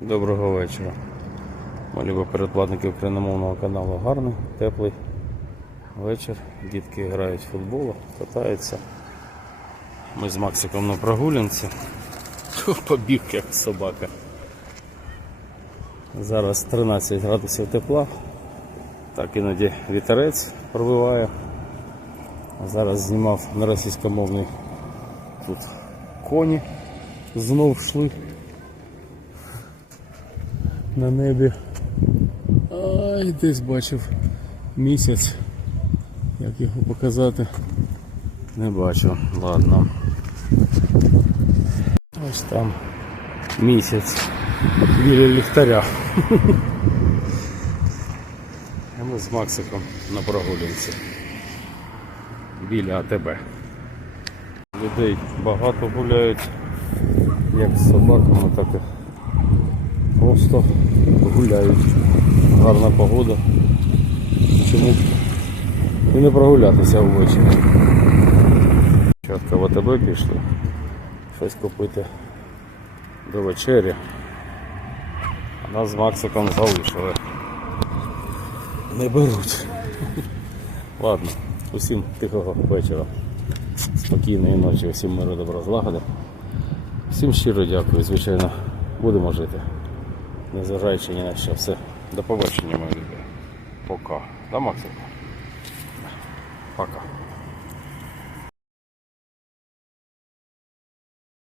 Доброго вечора. Мої любі передплатники україномовного каналу гарний, теплий вечір. Дітки грають в футбол, катаються. Ми з Максиком на прогулянці. Побіг як собака. Зараз 13 градусів тепла. Так іноді вітерець пробиває. Зараз знімав на російськомовний тут коні знов йшли на небі. Ай, десь бачив місяць. Як його показати? Не бачу. Ладно. Ось там місяць біля ліхтаря. Ми з Максиком на прогулянці. Біля АТБ. Людей багато гуляють, як з собаками, так і просто гуляють. Гарна погода. Чому і не прогулятися ввечері? Чатка в АТБ пішли. Щось купити до вечері. А нас з Максиком залишили. Не беруть. Ладно, усім тихого вечора. Спокійної ночі, усім миру добра злагоди. Всім щиро дякую, звичайно, будемо жити. Незважаючи ні на що. Все. До побачення, мої любі. Пока. Да, Максик? Пока.